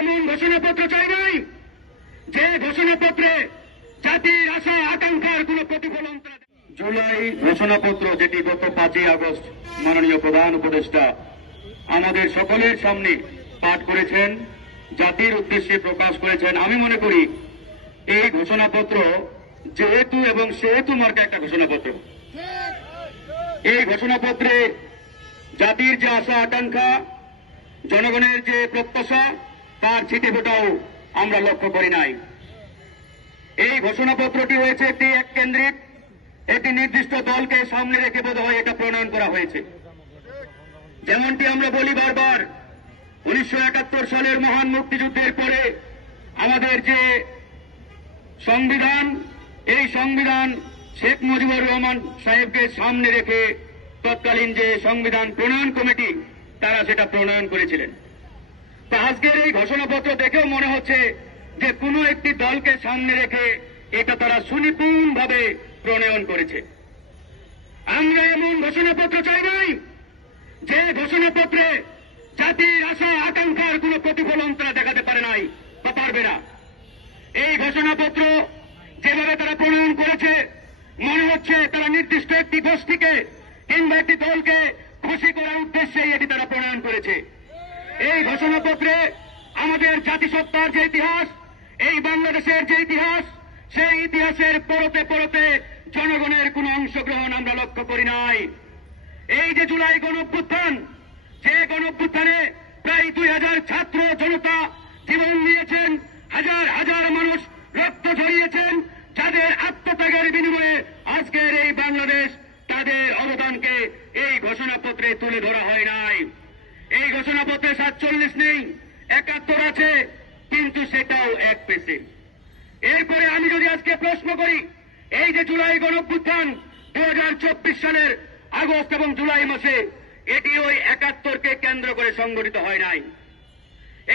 এমন ঘোষণাপত্র চাই নাই যে ঘোষণাপত্রে জাতির আশা, আকাঙ্ক্ষার কোন প্রতিফলন। জুলাই ঘোষণাপত্র যেটি গত পাঁচই আগস্ট মাননীয় প্রধান উপদেষ্টা আমাদের সকলের সামনে পাঠ করেছেন, জাতির উদ্দেশ্যে প্রকাশ করেছেন, আমি মনে করি এই ঘোষণাপত্র যেহেতু এবং সেহেতু মার্কা একটা ঘোষণাপত্র এই ঘোষণাপত্রে জাতির যে আশা, আকাঙ্ক্ষা, জনগণের যে প্রত্যাশা তার ছিটে ফোটাও আমরা লক্ষ্য করি নাই। এই ঘোষণাপত্রটি হয়েছে একটি এক কেন্দ্রিক একটি নির্দিষ্ট দলকে সামনে রেখে বোধ হয় এটা প্রণয়ন করা হয়েছে। যেমনটি আমরা বলি বারবার, উনিশশো একাত্তর সালের মহান মুক্তিযুদ্ধের পরে আমাদের যে সংবিধান, এই সংবিধান শেখ মুজিবুর রহমান সাহেবকে সামনে রেখে তৎকালীন যে সংবিধান প্রণয়ন কমিটি, তারা সেটা প্রণয়ন করেছিলেন। তা আজকের এই ঘোষণাপত্র দেখেও মনে হচ্ছে যে কোনো একটি দলকে সামনে রেখে এটা তারা সুনিপুণভাবে প্রণয়ন করেছে। আমরা এমন ঘোষণাপত্র চাই নাই যে ঘোষণাপত্রে জাতির আশা, আকাঙ্ক্ষার কোন প্রতিফলন তারা দেখাতে পারে নাই বা পারবে না। এই ঘোষণাপত্র যেভাবে তারা প্রণয়ন করেছে, মনে হচ্ছে তারা নির্দিষ্ট একটি গোষ্ঠীকে কিংবা একটি দলকে খুশি করার উদ্দেশ্যে এটি তারা প্রণয়ন করেছে। এই ঘোষণাপত্রে আমাদের জাতিসত্তার যে ইতিহাস, এই বাংলাদেশের যে ইতিহাস, সেই ইতিহাসের পরতে পরতে জনগণের কোন অংশগ্রহণ আমরা লক্ষ্য করি নাই। এই যে জুলাই গণ অভ্যুত্থান যে গণ অভ্যুত্থানে প্রায় দুই হাজার ছাত্র জনতা জীবন দিয়েছেন হাজার হাজার মানুষ রক্ত ঝরিয়েছেন, যাদের আত্মত্যাগের বিনিময়ে আজকের এই বাংলাদেশ তাদের অবদানকে এই ঘোষণাপত্রে তুলে ধরা হয় নাই। এই ঘোষণাপত্রে সাতচল্লিশ নেই, একাত্তর আছে, কিন্তু সেটাও এক পেসে এরপরে আমি যদি আজকে প্রশ্ন করি, এই যে জুলাই গণঅভ্যুত্থান দু হাজার চব্বিশ সালের আগস্ট এবং জুলাই মাসে, এটি ওই একাত্তরকে কেন্দ্র করে সংগঠিত হয় নাই।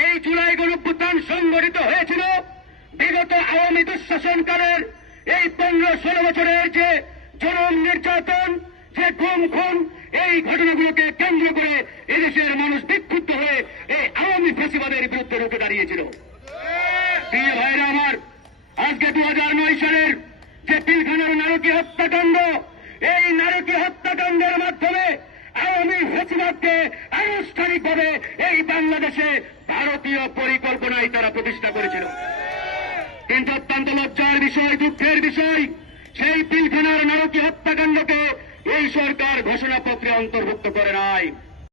এই জুলাই গণঅভ্যুত্থান সংগঠিত হয়েছিল বিগত আওয়ামী দুঃশাসনকালের এই পনেরো ষোলো বছরের যে জনম নির্যাতন গুম খুন এই ঘটনাগুলোকে কেন্দ্র করে এদেশের মানুষ বিক্ষুব্ধ হয়ে এই আওয়ামী ফেসিবাদের বিরুদ্ধে রুখে দাঁড়িয়েছিল। ভাইরা আমার, আজকে দু হাজার নয় সালের যে পিলখানার নারকীয় হত্যাকাণ্ড, এই নারকীয় হত্যাকাণ্ডের মাধ্যমে আওয়ামী ফেসিবাদকে আনুষ্ঠানিকভাবে এই বাংলাদেশে ভারতীয় পরিকল্পনায় তারা প্রতিষ্ঠা করেছিল। কিন্তু অত্যন্ত লজ্জার বিষয়, দুঃখের বিষয়, সেই পিলখানার নারকীয় হত্যাকাণ্ডকে এই সরকার ঘোষণাপত্রে অন্তর্ভুক্ত করে নাই।